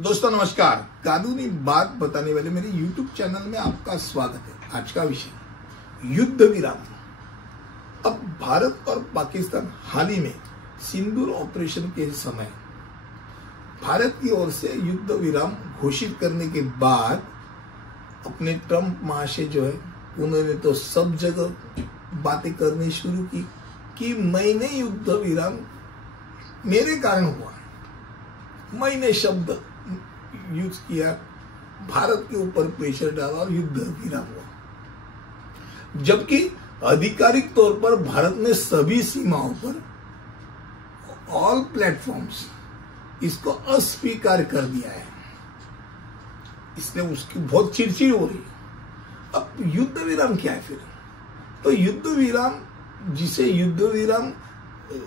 दोस्तों नमस्कार। कानूनी बात बताने वाले मेरे YouTube चैनल में आपका स्वागत है। आज का विषय युद्ध विराम। अब भारत और पाकिस्तान हाल ही में सिंदूर ऑपरेशन के समय भारत की ओर से युद्ध विराम घोषित करने के बाद अपने ट्रंप महाशय जो है उन्होंने तो सब जगह बातें करनी शुरू की कि मैंने युद्ध विराम मेरे कारण हुआ। मैंने शब्द यूज किया, भारत के ऊपर प्रेशर डाला और युद्ध विराम हुआ। जबकि आधिकारिक तौर पर भारत ने सभी सीमाओं पर ऑल प्लेटफॉर्म्स इसको अस्वीकार कर दिया है, इसलिए उसकी बहुत चिड़चिड़ हो रही है। अब युद्ध विराम क्या है फिर? तो युद्ध विराम, जिसे युद्ध विराम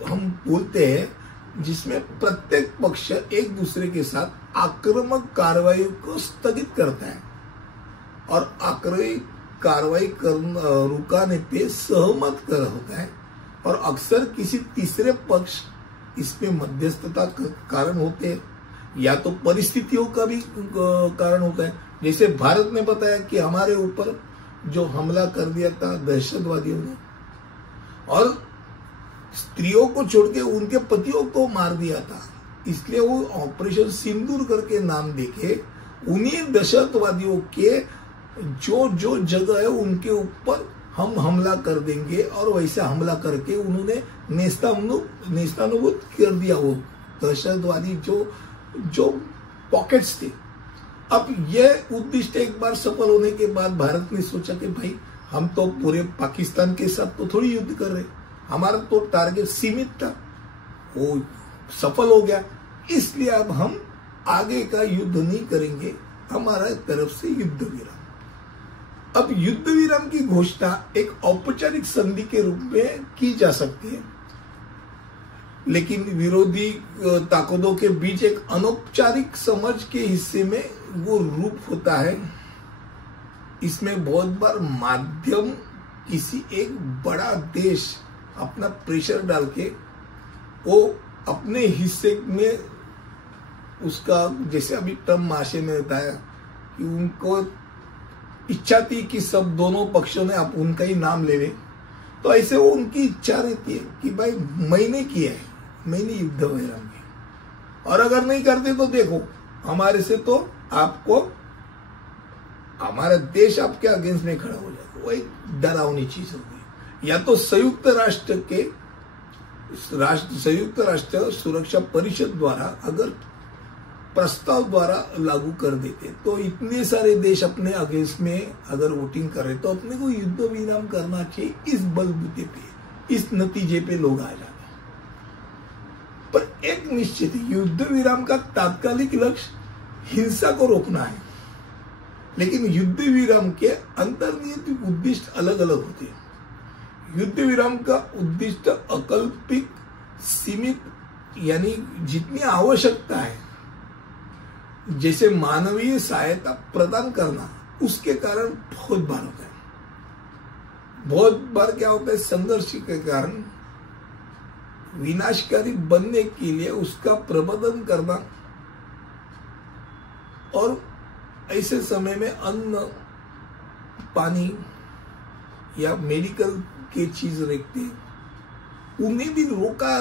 हम बोलते हैं, जिसमें प्रत्येक पक्ष एक दूसरे के साथ आक्रामक कार्रवाई को स्थगित करता है और आक्रामक कार्रवाई रुकाने पे सहमत कर होता है, और अक्सर किसी तीसरे पक्ष इसमें मध्यस्थता कारण होते हैं या तो परिस्थितियों का भी कारण होता है। जैसे भारत ने बताया कि हमारे ऊपर जो हमला कर दिया था दहशतवादियों ने और स्त्रियों को छोड़ के उनके पतियों को मार दिया था, इसलिए वो ऑपरेशन सिंदूर करके नाम देके उन्हीं दहशतवादियों के जो जो जगह है उनके ऊपर हम हमला कर देंगे, और वैसे हमला करके उन्होंने नेस्तानाबूद कर दिया वो दहशतवादी जो पॉकेट्स थे। अब यह उद्दिष्ट एक बार सफल होने के बाद भारत ने सोचा कि भाई हम तो पूरे पाकिस्तान के साथ तो थोड़ी युद्ध कर रहे, हमारा तो टारगेट सीमित था, वो सफल हो गया, इसलिए अब हम आगे का युद्ध नहीं करेंगे, हमारा तरफ से युद्ध विराम। अब युद्ध विराम की घोषणा एक औपचारिक संधि के रूप में की जा सकती है, लेकिन विरोधी ताकतों के बीच एक अनौपचारिक समझ के हिस्से में वो रूप होता है। इसमें बहुत बार माध्यम किसी एक बड़ा देश अपना प्रेशर डाल के वो अपने हिस्से में उसका, जैसे अभी ट्रंप महाशय ने बताया कि उनको इच्छा थी कि सब दोनों पक्षों ने आप उनका ही नाम ले लें, तो ऐसे वो उनकी इच्छा रहती है कि भाई मैंने किया है, मैंने युद्ध विराम किया, और अगर नहीं करते तो देखो हमारे से तो आपको हमारा देश आपके अगेंस्ट में खड़ा हो जाएगा। वो एक डरावनी चीज हो गई। या तो संयुक्त राष्ट्र सुरक्षा परिषद द्वारा अगर प्रस्ताव द्वारा लागू कर देते तो इतने सारे देश अपने अगेंस्ट में अगर वोटिंग करे तो अपने को युद्ध विराम करना चाहिए, इस बलबूते पे, इस नतीजे पे लोग आ जाते। पर एक निश्चित युद्ध विराम का तात्कालिक लक्ष्य हिंसा को रोकना है, लेकिन युद्ध विराम के अंतर्निहित उद्देश्य अलग अलग होते हैं। युद्ध विराम का उद्देश्य अकल्पित, सीमित, यानी जितनी आवश्यकता है, जैसे मानवीय सहायता प्रदान करना, उसके कारण बहुत बार होता है। बहुत बार क्या होता है, संघर्ष के कारण विनाशकारी बनने के लिए उसका प्रबंधन करना, और ऐसे समय में अन्न, पानी या मेडिकल के चीज रखते उन्हें भी रोका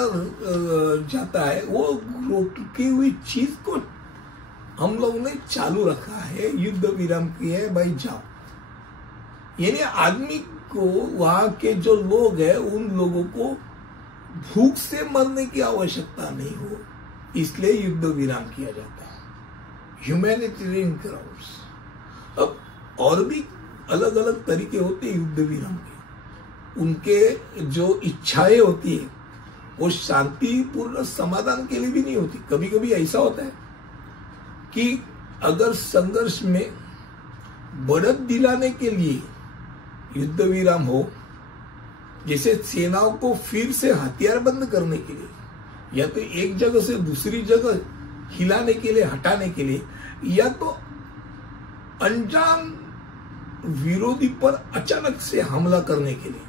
जाता है। वो रोकी हुई चीज को हम लोगों ने चालू रखा है, युद्ध विराम किया है, भाई जाओ। यानी आदमी को, वहां के जो लोग हैं उन लोगों को भूख से मरने की आवश्यकता नहीं हो, इसलिए युद्ध विराम किया जाता है, ह्यूमैनिटेरियन ग्राउंड्स। अब और भी अलग अलग तरीके होते हैं युद्ध विराम के। उनके जो इच्छाएं होती है वो शांतिपूर्ण समाधान के लिए भी नहीं होती। कभी कभी ऐसा होता है कि अगर संघर्ष में बढ़त दिलाने के लिए युद्ध विराम हो, जैसे सेनाओं को फिर से हथियार बंद करने के लिए, या तो एक जगह से दूसरी जगह हिलाने के लिए, हटाने के लिए, या तो अनजान विरोधी पर अचानक से हमला करने के लिए,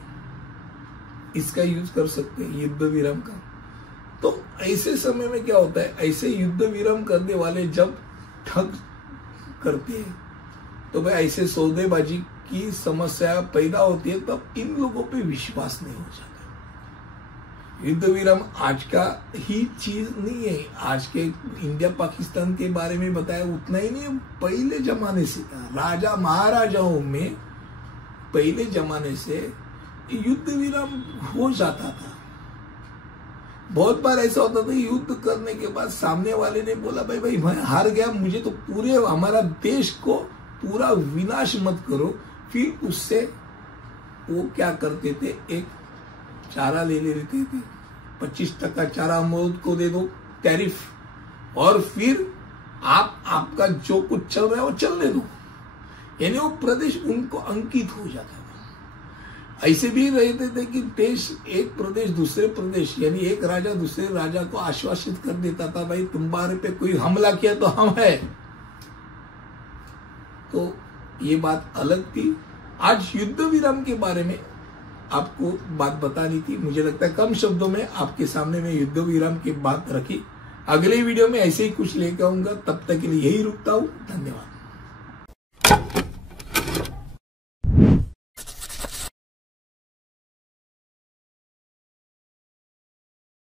इसका यूज कर सकते हैं युद्ध विराम का। तो ऐसे समय में क्या होता है, ऐसे युद्ध विराम करने वाले जब ठग करते हैं, तो भाई ऐसे सौदेबाजी की समस्या पैदा होती है, तब इन लोगों पे विश्वास नहीं हो जाता। युद्ध विराम आज का ही चीज नहीं है, आज के इंडिया पाकिस्तान के बारे में बताया उतना ही नहीं, पहले जमाने से राजा महाराजाओं में पहले जमाने से युद्ध विराम हो जाता था। बहुत बार ऐसा होता था, युद्ध करने के बाद सामने वाले ने बोला भाई मैं हार गया, मुझे तो पूरे हमारा देश को पूरा विनाश मत करो। फिर उससे वो क्या करते थे, एक चारा ले लेते थे, 25% चारा अमरूद को दे दो टैरिफ, और फिर आपका जो कुछ चल रहा है वो चलने दो, यानी वो प्रदेश उनको अंकित हो जाता था। ऐसे भी रहते थे कि देश, एक प्रदेश दूसरे प्रदेश, यानी एक राजा दूसरे राजा को आश्वासित कर देता था भाई तुम्हारे पे कोई हमला किया तो हम है। तो ये बात अलग थी। आज युद्ध विराम के बारे में आपको बात बतानी थी, मुझे लगता है कम शब्दों में आपके सामने मैं युद्ध विराम की बात रखी। अगले वीडियो में ऐसे ही कुछ लेकर आऊंगा, तब तक के लिए यही रुकता हूं। धन्यवाद।